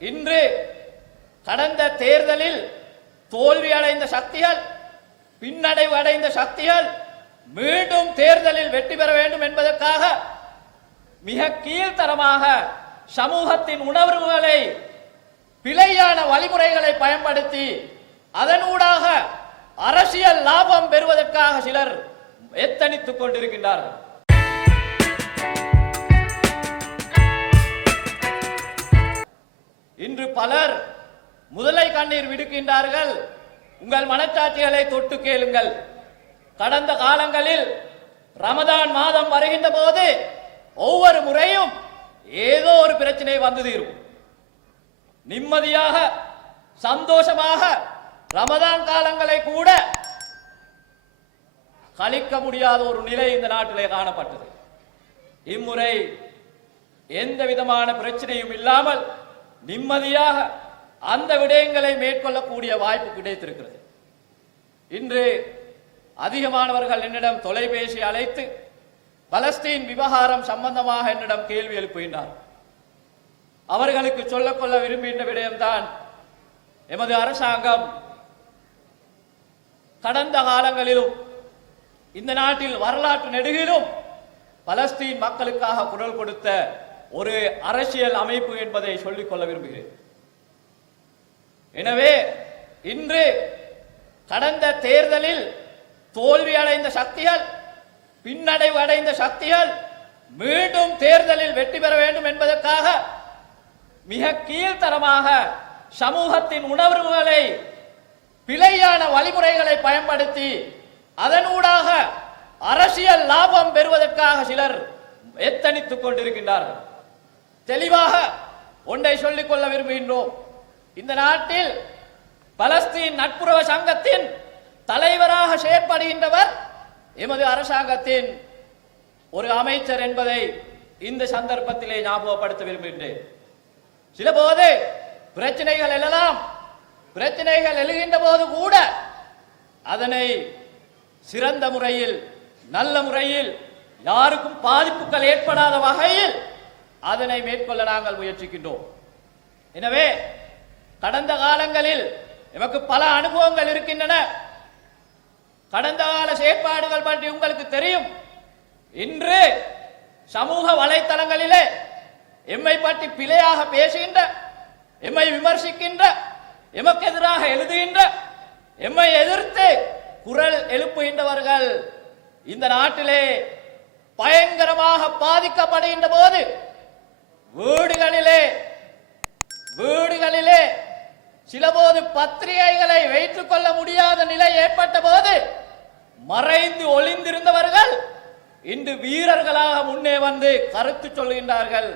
இன்று கடந்த தேர்தலில் தோல்வி அடைந்த சக்திகள் பின்னடைவு அடைந்த சக்திகள் மீண்டும் தேர்தலில் வெற்றி பெற வேண்டும் என்பதற்காக மிக கீழ்த்தரமாக சமூகத்தின் உணர்வுகளை பிழையான வழிமுறைகளை பயன்படுத்தி அதனூடாக அரசியல் லாபம் பெறுவதற்காக சிலர் எத்தனித்துக் கொண்டிருக்கின்றார்கள். முதலை கண்ணீர் விடுக்கின்றார்கள். உங்கள் மனச்சாட்சிகளை தொட்டு கேளுங்கள். கடந்த காலங்களில் ரமதான் மாதம் வருகின்ற போது ஒவ்வொரு முறையும் ஏதோ ஒரு பிரச்சனை வந்து தீரும். நிம்மதியாக சந்தோஷமாக ரமதான் காலங்களை கூட கழிக்க முடியாத ஒரு நிலை இந்த நாட்டிலே காணப்பட்டது. இம்முறை எந்த விதமான பிரச்சனையும் இல்லாமல் நிம்மதியாக அந்த விடயங்களை மேற்கொள்ளக்கூடிய வாய்ப்பு கிடைத்திருக்கிறது. இன்று அதிகமானவர்கள் என்னிடம் தொலைபேசி அழைத்து பலஸ்தீன் விவகாரம் சம்பந்தமாக என்னிடம் கேள்வி எழுப்புகின்றார். அவர்களுக்கு சொல்லக்கொள்ள விரும்புகின்ற விடயம்தான் எமது அரசாங்கம். கடந்த காலங்களிலும் இந்த நாட்டில் வரலாற்று நெடுகிலும் பலஸ்தீன் மக்களுக்காக குரல் கொடுத்த ஒரு அரசியல் அமைப்பு என்பதை சொல்லிக்கொள்ள விரும்புகிறேன். எனவே இன்று கடந்த தேர்தலில் தோல்வி அடைந்த சக்திகள் பின்னடைவு அடைந்த சக்திகள் மீண்டும் தேர்தலில் வெற்றி பெற வேண்டும் என்பதற்காக மிக கீழ்த்தரமாக சமூகத்தின் உணர்வுகளை பிழையான வழிமுறைகளை பயன்படுத்தி அதனூடாக அரசியல் லாபம் பெறுவதற்காக சிலர் எத்தனித்துக் கொண்டிருக்கின்றார்கள். தெளிவாக ஒன்றை சொல்லிக் கொள்ள விரும்புகின்றோம். இந்த நாட்டில் பலஸ்தீன் நட்புறவு சங்கத்தின் தலைவராக செயற்படுகின்றவர் எமது அரசாங்கத்தின் ஒரு அமைச்சர் என்பதை இந்த சந்தர்ப்பத்திலே ஞாபகப்படுத்த விரும்புகின்றேன். சில போது பிரச்சனைகள் எழலாம். பிரச்சனைகள் எழுகின்ற போது கூட அதனை சிறந்த முறையில் நல்ல முறையில் யாருக்கும் பாதிப்புகள் ஏற்படாத வகையில் அதனை மேற்கொள்ள நாங்கள் முயற்சிக்கின்றோம். எனவே கடந்த காலங்களில் எமக்கு பல அனுபவங்கள் இருக்கின்றன. கடந்த கால செயற்பாடுகள் பற்றி உங்களுக்கு தெரியும். இன்று சமூக வலைத்தளங்களிலே எம்மை பற்றி பிழையாக பேசுகின்ற எம்மை விமர்சிக்கின்ற எமக்கு எதிராக எழுதுகின்ற எம்மை எதிர்த்து குரல் எழுப்புகின்றவர்கள் இந்த நாட்டிலே பயங்கரமாக பாதிக்கப்படுகின்ற போது வீடுகளிலே வீடுகளிலே சிலபோது பத்திரிகைகளை வைத்துக் கொள்ள முடியாத நிலை ஏற்பட்ட போது மறைந்து ஒளிந்திருந்தவர்கள் இன்று வீரர்களாக முன்னே வந்து கருத்து சொல்கின்றார்கள்.